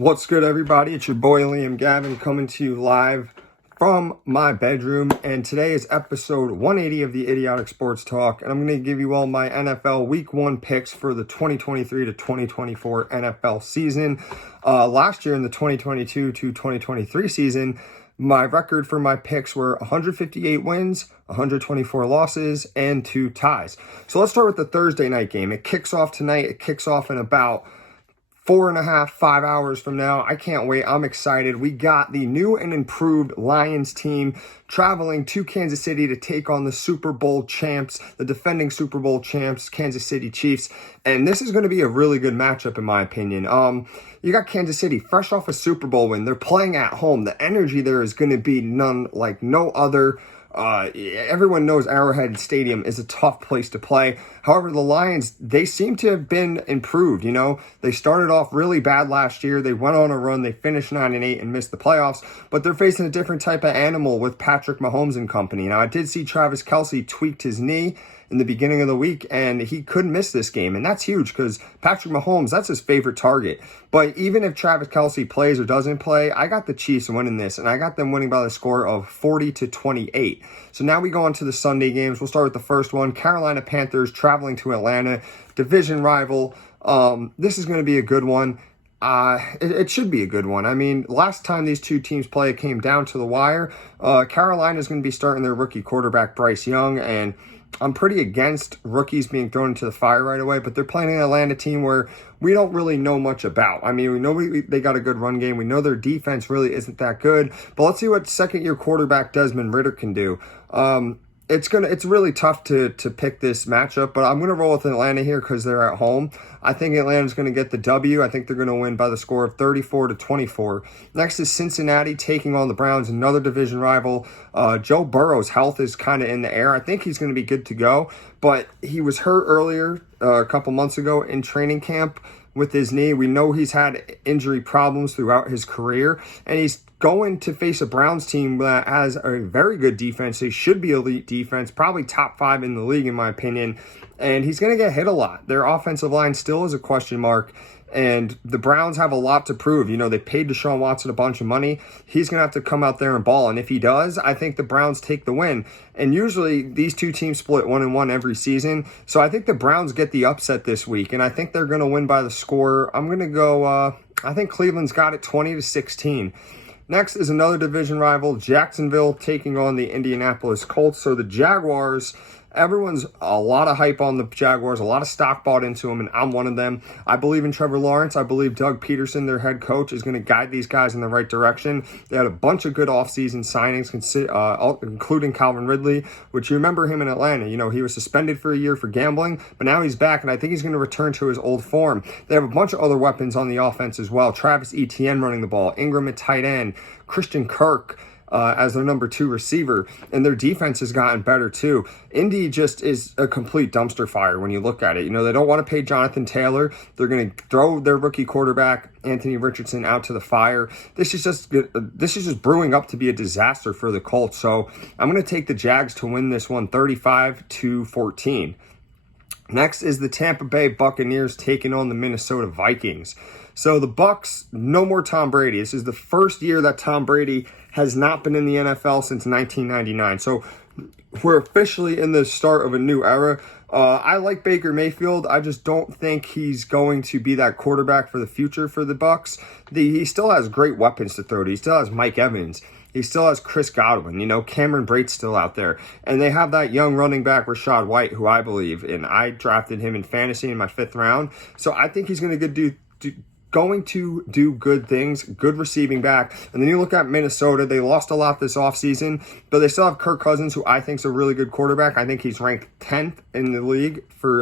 What's good, everybody? It's your boy Liam Gavin coming to you live from my bedroom, and today is episode 180 of the Idiotic Sports Talk, and I'm going to give you all my NFL Week 1 picks for the 2023 to 2024 NFL season. Last year in the 2022 to 2023 season, my record for my picks were 158 wins, 124 losses, and 2 ties. So let's start with the Thursday night game. It kicks off tonight. It kicks off in about 5 hours from now. I can't wait. I'm excited. We got the new and improved Lions team traveling to Kansas City to take on the Super Bowl champs, the defending Super Bowl champs, Kansas City Chiefs. And this is going to be a really good matchup, in my opinion. You got Kansas City fresh off a Super Bowl win. They're playing at home. The energy there is going to be none like no other. Everyone knows Arrowhead Stadium is a tough place to play. However, the Lions, they seem to have been improved. You know, they started off really bad last year. They went on a run. They finished 9-8 and missed the playoffs, but they're facing a different type of animal with Patrick Mahomes and company. Now, I did see Travis Kelce tweaked his knee in the beginning of the week, and he couldn't miss this game. And that's huge because Patrick Mahomes, that's his favorite target. But even if Travis Kelce plays or doesn't play, I got the Chiefs winning this, and I got them winning by the score of 40-28. So now we go on to the Sunday games. We'll start with the first one. Carolina Panthers traveling to Atlanta, division rival. This is going to be a good one. It should be a good one. I mean, last time these two teams play, it came down to the wire. Carolina's going to be starting their rookie quarterback, Bryce Young, and I'm pretty against rookies being thrown into the fire right away, but they're playing an Atlanta team where we don't really know much about. I mean, we know they got a good run game. We know their defense really isn't that good, but let's see what second-year quarterback Desmond Ridder can do. It's really tough to pick this matchup, but I'm going to roll with Atlanta here because they're at home. I think Atlanta's going to get the W. I think they're going to win by the score of 34-24. Next is Cincinnati taking on the Browns, another division rival. Joe Burrow's health is kind of in the air. I think he's going to be good to go, but he was hurt earlier a couple months ago in training camp with his knee. We know he's had injury problems throughout his career, and he's going to face a Browns team that has a very good defense. They should be elite defense, probably top 5 in the league, in my opinion. And he's going to get hit a lot. Their offensive line still is a question mark. And the Browns have a lot to prove. You know, they paid Deshaun Watson a bunch of money. He's going to have to come out there and ball. And if he does, I think the Browns take the win. And usually these two teams split 1-1 every season. So I think the Browns get the upset this week. And I think they're going to win by the score. I'm going to go, I think Cleveland's got it 20-16. Next is another division rival, Jacksonville taking on the Indianapolis Colts. So the Jaguars, everyone's a lot of hype on the Jaguars, a lot of stock bought into them, and I'm one of them. I believe in Trevor Lawrence. I believe Doug Peterson, their head coach, is going to guide these guys in the right direction. They had a bunch of good offseason signings, including Calvin Ridley, which you remember him in Atlanta. You know, he was suspended for a year for gambling, but now he's back, and I think he's going to return to his old form. They have a bunch of other weapons on the offense as well. Travis Etienne running the ball, Ingram at tight end, Christian Kirk as their number 2 receiver, and their defense has gotten better too. Indy just is a complete dumpster fire when you look at it. You know, they don't want to pay Jonathan Taylor. They're going to throw their rookie quarterback, Anthony Richardson, out to the fire. This is just brewing up to be a disaster for the Colts. So I'm going to take the Jags to win this one 35-14. Next is the Tampa Bay Buccaneers taking on the Minnesota Vikings. So the Bucs, no more Tom Brady. This is the first year that Tom Brady has not been in the NFL since 1999. So we're officially in the start of a new era. I like Baker Mayfield. I just don't think he's going to be that quarterback for the future for the Bucs. He still has great weapons to throw to. He still has Mike Evans. He still has Chris Godwin. You know, Cameron Brate's still out there. And they have that young running back, Rachaad White, who I believe, and I drafted him in fantasy in my 5th round. So I think he's going to do good things, good receiving back. And then you look at Minnesota, they lost a lot this offseason, but they still have Kirk Cousins, who I think is a really good quarterback. I think he's ranked 10th in the league for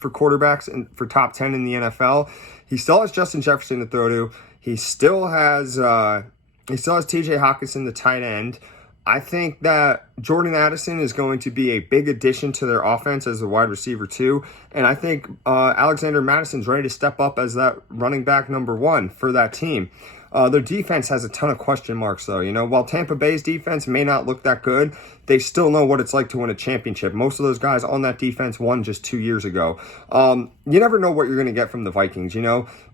quarterbacks and for top 10 in the NFL. He still has Justin Jefferson to throw to. He still has TJ Hawkinson, the tight end. I think that Jordan Addison is going to be a big addition to their offense as a wide receiver too. And I think Alexander Madison's ready to step up as that running back number one for that team. Their defense has a ton of question marks, though. While Tampa Bay's defense may not look that good, they still know what it's like to win a championship. Most of those guys on that defense won just 2 years ago. You never know what you're going to get from the Vikings,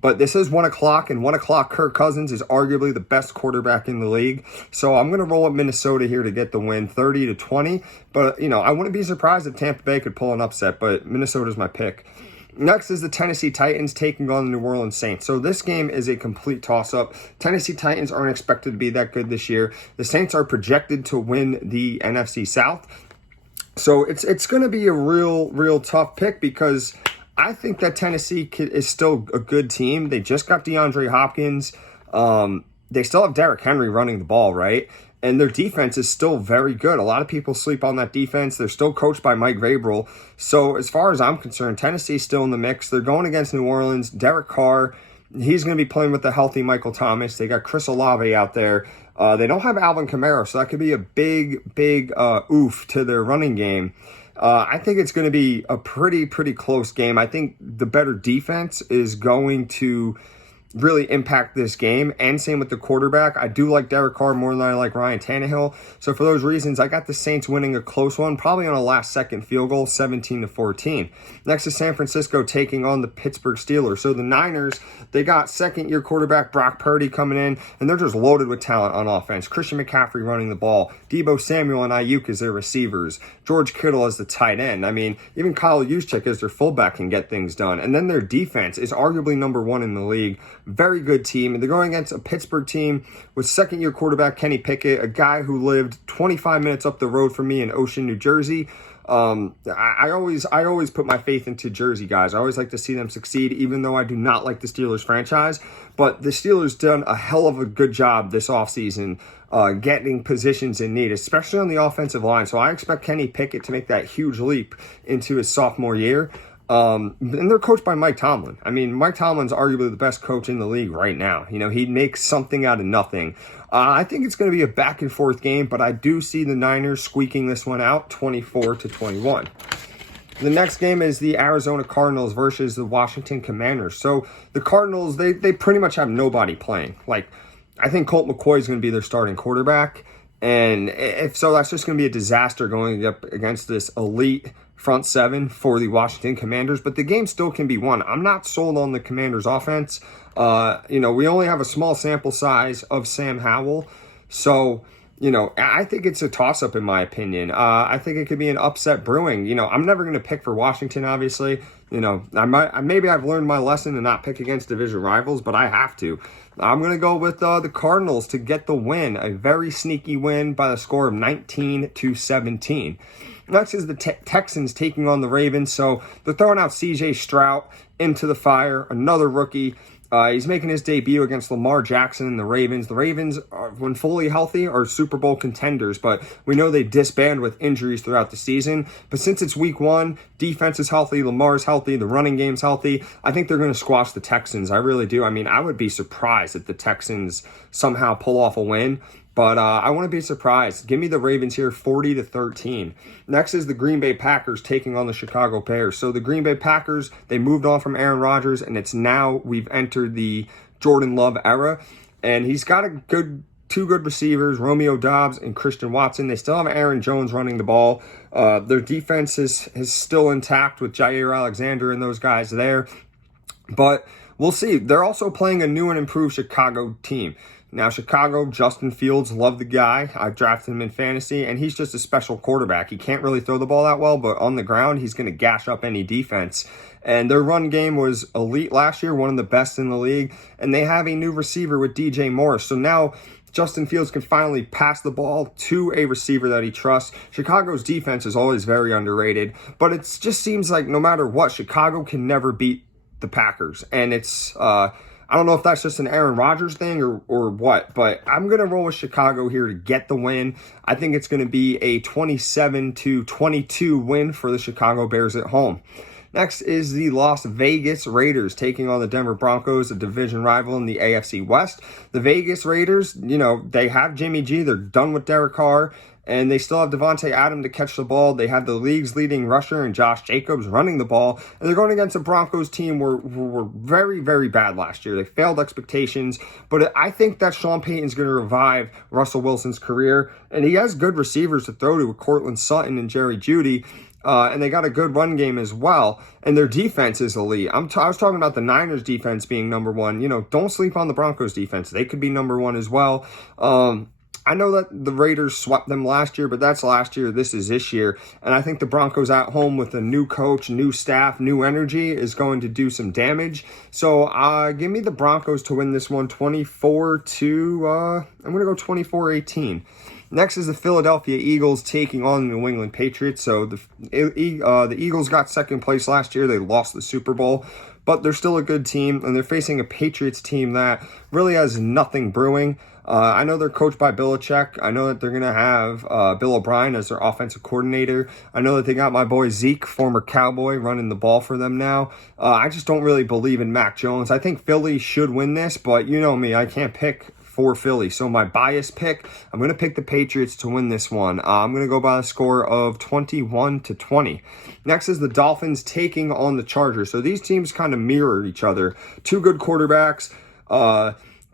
But this is 1 o'clock, and 1 o'clock Kirk Cousins is arguably the best quarterback in the league. So I'm going to roll with Minnesota here to get the win, 30-20. But, I wouldn't be surprised if Tampa Bay could pull an upset, but Minnesota's my pick. Next is the Tennessee Titans taking on the New Orleans Saints. So this game is a complete toss-up. Tennessee Titans aren't expected to be that good this year. The Saints are projected to win the NFC South. So it's going to be a real tough pick because I think that Tennessee is still a good team. They just got DeAndre Hopkins. They still have Derrick Henry running the ball, right? And their defense is still very good. A lot of people sleep on that defense. They're still coached by Mike Vrabel. So as far as I'm concerned, Tennessee's still in the mix. They're going against New Orleans. Derek Carr, he's going to be playing with the healthy Michael Thomas. They got Chris Olave out there. They don't have Alvin Kamara, so that could be a big oof to their running game. I think it's going to be a pretty close game. I think the better defense is going to really impact this game, and same with the quarterback. I do like Derek Carr more than I like Ryan Tannehill. So for those reasons, I got the Saints winning a close one, probably on a last-second field goal, 17-14. Next is San Francisco taking on the Pittsburgh Steelers. So the Niners, they got second-year quarterback Brock Purdy coming in, and they're just loaded with talent on offense. Christian McCaffrey running the ball, Deebo Samuel and Ayuk as their receivers, George Kittle as the tight end. I mean, even Kyle Juszczyk as their fullback can get things done. And then their defense is arguably number one in the league. Very good team. And they're going against a Pittsburgh team with second-year quarterback Kenny Pickett, a guy who lived 25 minutes up the road from me in Ocean, New Jersey. I always put my faith into Jersey guys. I always like to see them succeed, even though I do not like the Steelers franchise. But the Steelers done a hell of a good job this offseason getting positions in need, especially on the offensive line. So I expect Kenny Pickett to make that huge leap into his sophomore year. And they're coached by Mike Tomlin. I mean, Mike Tomlin's arguably the best coach in the league right now. He makes something out of nothing. I think it's going to be a back-and-forth game, but I do see the Niners squeaking this one out 24-21. The next game is the Arizona Cardinals versus the Washington Commanders. So the Cardinals, they pretty much have nobody playing. I think Colt McCoy is going to be their starting quarterback. And if so, that's just going to be a disaster going up against this elite front seven for the Washington Commanders, but the game still can be won. I'm not sold on the Commanders offense. We only have a small sample size of Sam Howell. So, I think it's a toss-up in my opinion. I think it could be an upset brewing. I'm never going to pick for Washington, obviously. Maybe I've learned my lesson to not pick against division rivals, but I have to. I'm going to go with the Cardinals to get the win, a very sneaky win by the score of 19-17. Next is the Texans taking on the Ravens. So they're throwing out C.J. Stroud into the fire, another rookie. He's making his debut against Lamar Jackson and the Ravens. The Ravens, when fully healthy, are Super Bowl contenders, but we know they disband with injuries throughout the season. But since it's week one, defense is healthy, Lamar's healthy, the running game's healthy, I think they're going to squash the Texans. I really do. I mean, I would be surprised if the Texans somehow pull off a win. But I want to be surprised. Give me the Ravens here, 40-13. Next is the Green Bay Packers taking on the Chicago Bears. So the Green Bay Packers, they moved on from Aaron Rodgers, and it's now we've entered the Jordan Love era. And he's got two good receivers, Romeo Doubs and Christian Watson. They still have Aaron Jones running the ball. Their defense is still intact with Jair Alexander and those guys there. But we'll see. They're also playing a new and improved Chicago team. Now, Chicago, Justin Fields, love the guy. I've drafted him in fantasy, and he's just a special quarterback. He can't really throw the ball that well, but on the ground, he's going to gash up any defense. And their run game was elite last year, one of the best in the league. And they have a new receiver with DJ Morris. So now Justin Fields can finally pass the ball to a receiver that he trusts. Chicago's defense is always very underrated, but it just seems like no matter what, Chicago can never beat the Packers. And it's I don't know if that's just an Aaron Rodgers thing or what, but I'm going to roll with Chicago here to get the win. I think it's going to be a 27-22 win for the Chicago Bears at home. Next is the Las Vegas Raiders taking on the Denver Broncos, a division rival in the AFC West. The Vegas Raiders, they have Jimmy G. They're done with Derek Carr. and they still have Devontae Adams to catch the ball. They have the league's leading rusher and Josh Jacobs running the ball, and they're going against a Broncos team who were very, very bad last year. They failed expectations, but I think that Sean Payton's going to revive Russell Wilson's career, and he has good receivers to throw to with Cortland Sutton and Jerry Jeudy. And they got a good run game as well. And their defense is elite. I was talking about the Niners defense being number one. Don't sleep on the Broncos defense. They could be number one as well. I know that the Raiders swept them last year, but that's last year. This is this year. And I think the Broncos at home with a new coach, new staff, new energy is going to do some damage. So give me the Broncos to win this one 24 to, I'm going to go 24-18. Next is the Philadelphia Eagles taking on the New England Patriots. So the Eagles got second place last year. They lost the Super Bowl, but they're still a good team, and they're facing a Patriots team that really has nothing brewing. I know they're coached by Belichick. I know that they're going to have Bill O'Brien as their offensive coordinator. I know that they got my boy Zeke, former Cowboy, running the ball for them now. I just don't really believe in Mac Jones. I think Philly should win this, but you know me, I can't pick for Philly. So my bias pick, I'm going to pick the Patriots to win this one. I'm going to go by the score of 21-20. Next is the Dolphins taking on the Chargers. So these teams kind of mirror each other. Two good quarterbacks,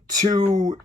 two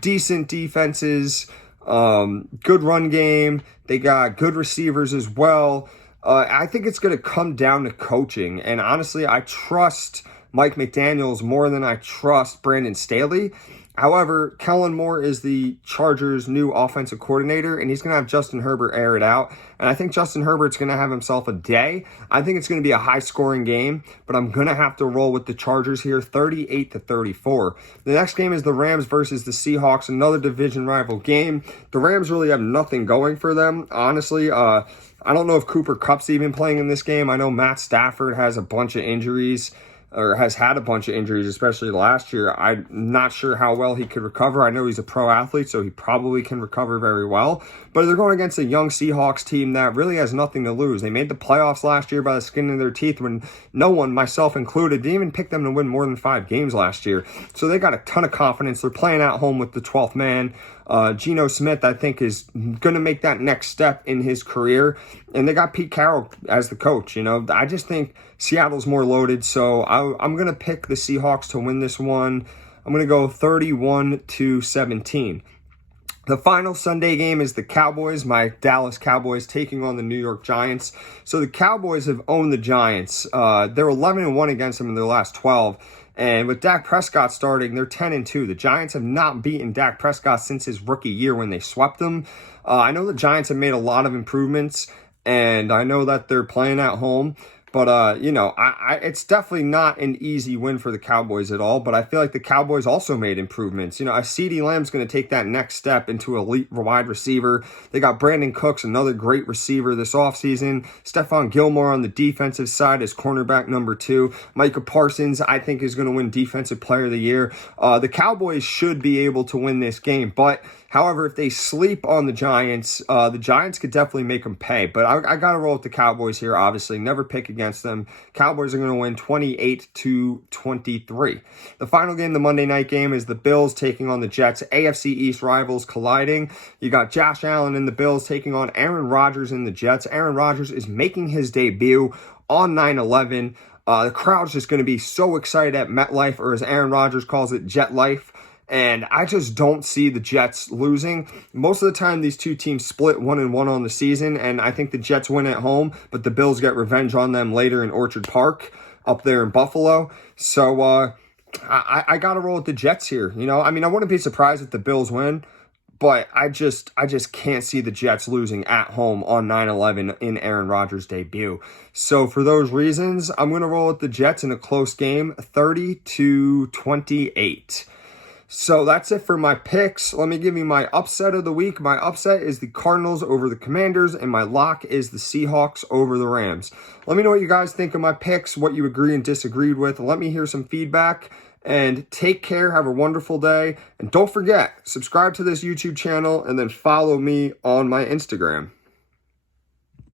decent defenses, good run game. They got good receivers as well. I think it's going to come down to coaching. And honestly, I trust Mike McDaniels more than I trust Brandon Staley. However, Kellen Moore is the Chargers' new offensive coordinator, and he's going to have Justin Herbert air it out. And I think Justin Herbert's going to have himself a day. I think it's going to be a high-scoring game, but I'm going to have to roll with the Chargers here, 38-34. The next game is the Rams versus the Seahawks, another division rival game. The Rams really have nothing going for them, honestly. I don't know if Cooper Kupp's even playing in this game. I know Matt Stafford has a bunch of injuries, or has had a bunch of injuries, especially last year. I'm not sure how well he could recover. I know he's a pro athlete, so he probably can recover very well. But they're going against a young Seahawks team that really has nothing to lose. They made the playoffs last year by the skin of their teeth when no one, myself included, didn't even pick them to win more than 5 games last year. So they got a ton of confidence. They're playing at home with the 12th man. Geno Smith, I think, is going to make that next step in his career. And they got Pete Carroll as the coach. I just think Seattle's more loaded. So I'm going to pick the Seahawks to win this one. I'm going to go 31-17. The final Sunday game is the Cowboys, my Dallas Cowboys, taking on the New York Giants. So the Cowboys have owned the Giants. They're 11-1 against them in their last 12. And with Dak Prescott starting, they're 10-2. The Giants have not beaten Dak Prescott since his rookie year when they swept them. I know the Giants have made a lot of improvements, and I know that they're playing at home. But, it's definitely not an easy win for the Cowboys at all. But I feel like the Cowboys also made improvements. CeeDee Lamb's going to take that next step into elite wide receiver. They got Brandon Cooks, another great receiver this offseason. Stephon Gilmore on the defensive side as cornerback number 2. Micah Parsons, I think, is going to win Defensive Player of the Year. The Cowboys should be able to win this game. But however, if they sleep on the Giants could definitely make them pay. But I got to roll with the Cowboys here, obviously. Never pick against them. Cowboys are going to win 28-23. The final game, the Monday night game, is the Bills taking on the Jets. AFC East rivals colliding. You got Josh Allen and the Bills taking on Aaron Rodgers and the Jets. Aaron Rodgers is making his debut on 9/11. The crowd's just going to be so excited at MetLife, or as Aaron Rodgers calls it, Jet Life. And I just don't see the Jets losing. Most of the time, these two teams split 1-1 on the season, and I think the Jets win at home, but the Bills get revenge on them later in Orchard Park up there in Buffalo. So I got to roll with the Jets here. I wouldn't be surprised if the Bills win, but I just can't see the Jets losing at home on 9/11 in Aaron Rodgers' debut. So for those reasons, I'm going to roll with the Jets in a close game, 30-28. So that's it for my picks. Let me give you my upset of the week. My upset is the Cardinals over the Commanders, and my lock is the Seahawks over the Rams. Let me know what you guys think of my picks, what you agree and disagreed with. Let me hear some feedback, and take care. Have a wonderful day. And don't forget, subscribe to this YouTube channel and then follow me on my Instagram.